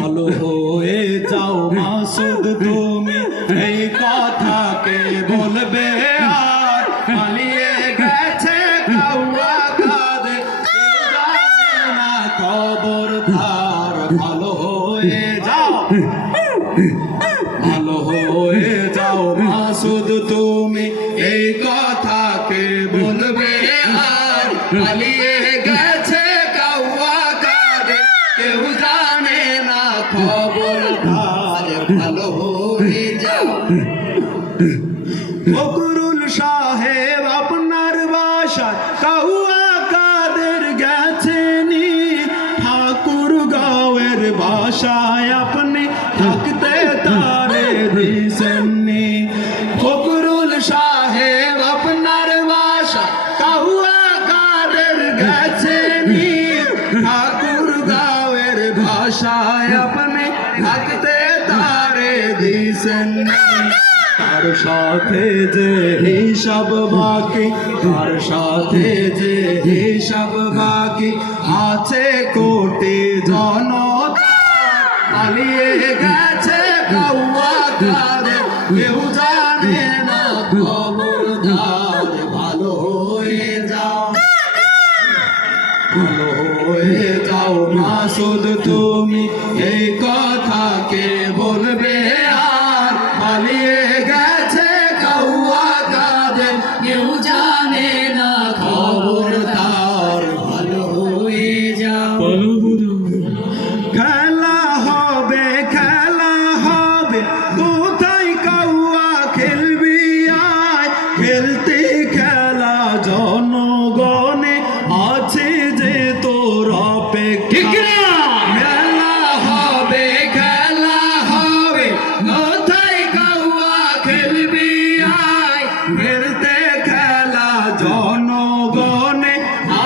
ভালো হয়ে যাও মাসুদ, তুমি এই কথাকে বলবে আর পালিয়ে গেছে কাউয়া কাঁদে জানে না খবরদার। ভালো হয়ে যাও, ভালো হয়ে যাও মাসুদ, তুমি এই কথাকে বলবে আর পালিয়ে গেছে কাউয়া কাঁদে কেউ জানে না খবরদার। ভালো হয়ে যাও। ফকরুল সাহেব আপনার বাসায় কাউয়া কাদের গেছেনি, ঠাকুর গাঁয়ের বাসায় আপনি থাকতে তারে দিছেননি। ফকরুল সাহেব আপনার বাসায় কাউয়া কাদের গেছেনি, ঠাকুর গাঁয়ের ভাষায় আপনি থাকতে তারে দিছেননি। তার সাথে যে হিসাব বাকি, তার সাথে যে হিসাব বাকি আছে কোটি জনতা পালিয়ে গেছে কাউয়া কাঁদে কেউ জানে না খবরদার। ভালো হয়ে যাও, ভালো হয়ে যাও মাসুদ, তুমি এই কথাকে বলবে আর পালিয়ে গেছে কাউয়া কাঁদে কেউ জানে না খবরদার। ভালো হয়ে যাও। খেলা হবে, খেলা হবে, কোথায় কাউয়া খেলবি আয়, খেলতে খেলা জনগণে আছে যে তোর অপেক্ষা। মেলা হবে, খেলা হবে, কোথায় কাউয়া খেলবি আয়, খেলতে খেলা জনগণে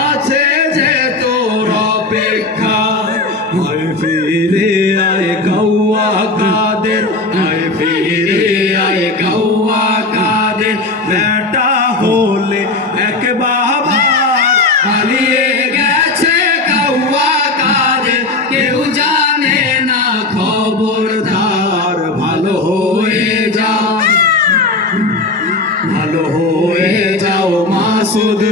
আছে যে তোর অপেক্ষা। আয় ফিরে আয় কাউয়া কাদের, আয় ফিরে আয় কাউয়া কাদের, বেটা হলে এক বাবার পালিয়ে গেছে কাউয়া কাদের কেউ জানে না খবরদার। ভালো হয়ে যাও, ভালো হয়ে যাও মাসুদ।